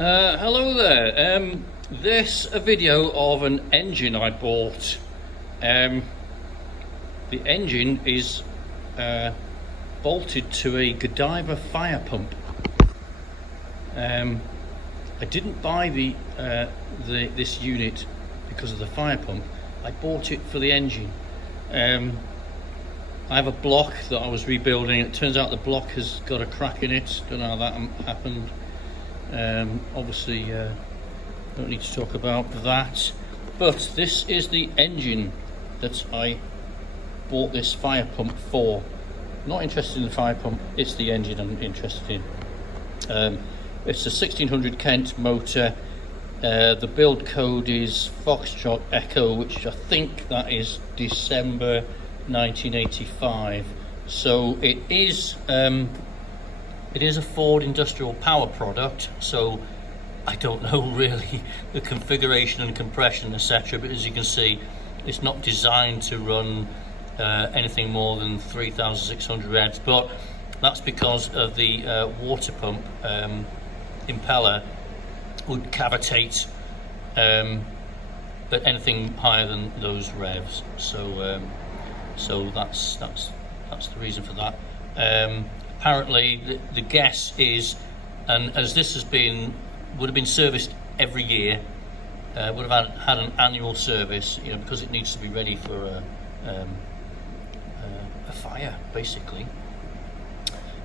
Hello there. This a video of an engine I bought. The engine is bolted to a Godiva fire pump. I didn't buy this unit because of the fire pump. I bought it for the engine. I have a block that I was rebuilding. It turns out the block has got a crack in it. Don't know how that happened. Obviously don't need to talk about that, but this is the engine that I bought this fire pump for. Not interested in the fire pump, it's the engine I'm interested in. It's a 1600 Kent motor. The build code is Foxtrot Echo, which I think that is December 1985. So it is a Ford industrial power product, so I don't know really the configuration and compression, etc. But as you can see, it's not designed to run anything more than 3,600 revs. But that's because of the water pump impeller would cavitate at anything higher than those revs. So that's the reason for that. Apparently the guess is, and as this would have been serviced every year, would have had an annual service, because it needs to be ready for a fire, basically.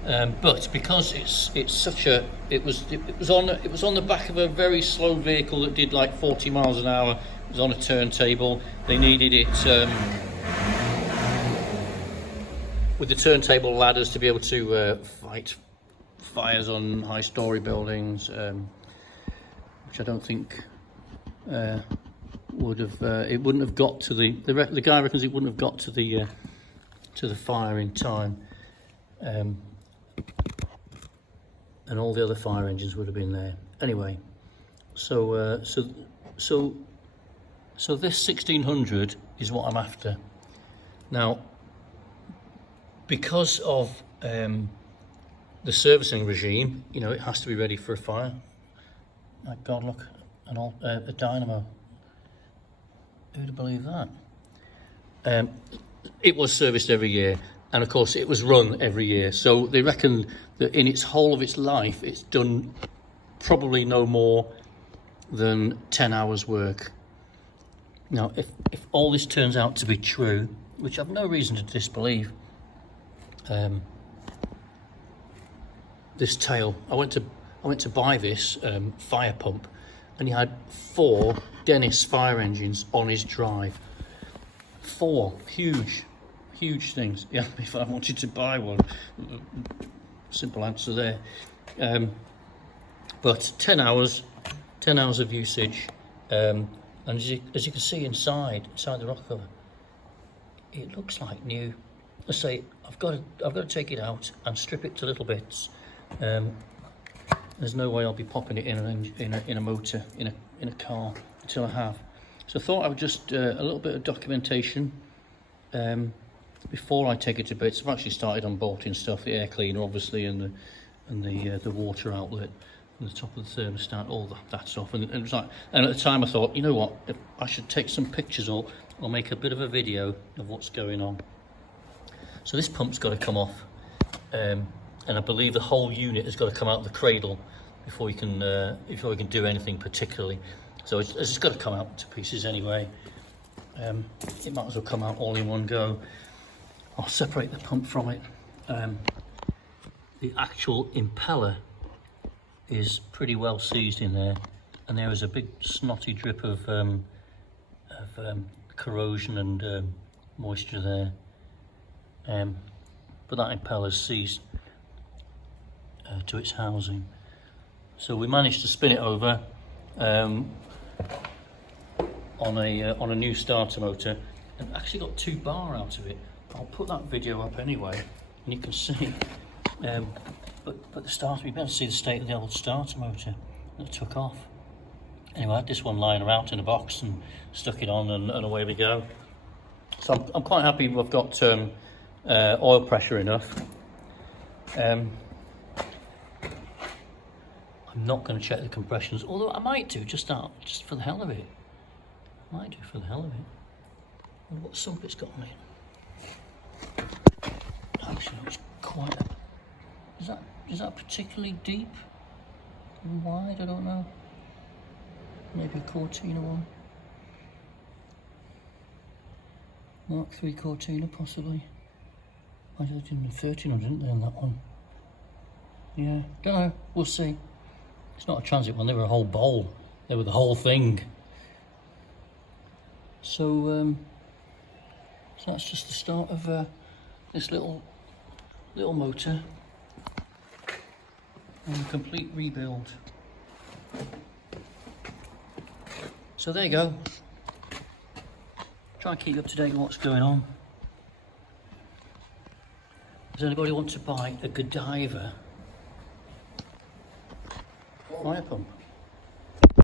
But because it was on the back of a very slow vehicle that did like 40 miles an hour. It was on a turntable. They needed it with the turntable ladders to be able to fight fires on high-story buildings, which I don't think would have. It wouldn't have got to the guy reckons it wouldn't have got to the fire in time, and all the other fire engines would have been there anyway. So this 1600 is what I'm after now. Because of the servicing regime, it has to be ready for a fire. My God, look, a dynamo. Who'd have believed that? It was serviced every year, and of course it was run every year. So they reckon that in its whole of its life, it's done probably no more than 10 hours work. Now, if all this turns out to be true, which I've no reason to disbelieve, this tail, I went to buy this fire pump, and he had 4 Dennis fire engines on his drive. 4 huge things. Yeah, if I wanted to buy one, simple answer there. But 10 hours of usage, and as you can see inside the rocker cover, it looks like new. Let's say I've got to take it out and strip it to little bits. There's no way I'll be popping it in a motor in a car until I have. So I thought I would just a little bit of documentation before I take it to bits. I've actually started unbolting stuff, the air cleaner obviously, and the water outlet, and the top of the thermostat, all that's off. And it was like, and at the time I thought, you know what, if I should take some pictures or make a bit of a video of what's going on. So this pump's got to come off, and I believe the whole unit has got to come out of the cradle before we can do anything particularly. So it's just got to come out to pieces anyway. It might as well come out all in one go. I'll separate the pump from it. The actual impeller is pretty well seized in there, and there is a big snotty drip of corrosion and moisture there. But that impeller's seized to its housing. So we managed to spin it over on a new starter motor, and actually got 2 bar out of it. I'll put that video up anyway, and you can see. But the starter, you better see the state of the old starter motor that took off. Anyway, I had this one lying around in a box and stuck it on, and away we go. So I'm quite happy we've got oil pressure enough. I'm not going to check the compressions, although I might do just for the hell of it. I might do for the hell of it. Wonder what sump it's got on it. Actually, it's quite. Is that particularly deep and wide? I don't know. Maybe a Cortina one. Mark III Cortina, possibly. I did in the 1300, didn't they, on that one? Yeah, don't know. We'll see. It's not a transit one. They were a whole bowl. They were the whole thing. So that's just the start of this little motor and a complete rebuild. So there you go. Try and keep up to date on what's going on. Does anybody want to buy a Godiva fire pump?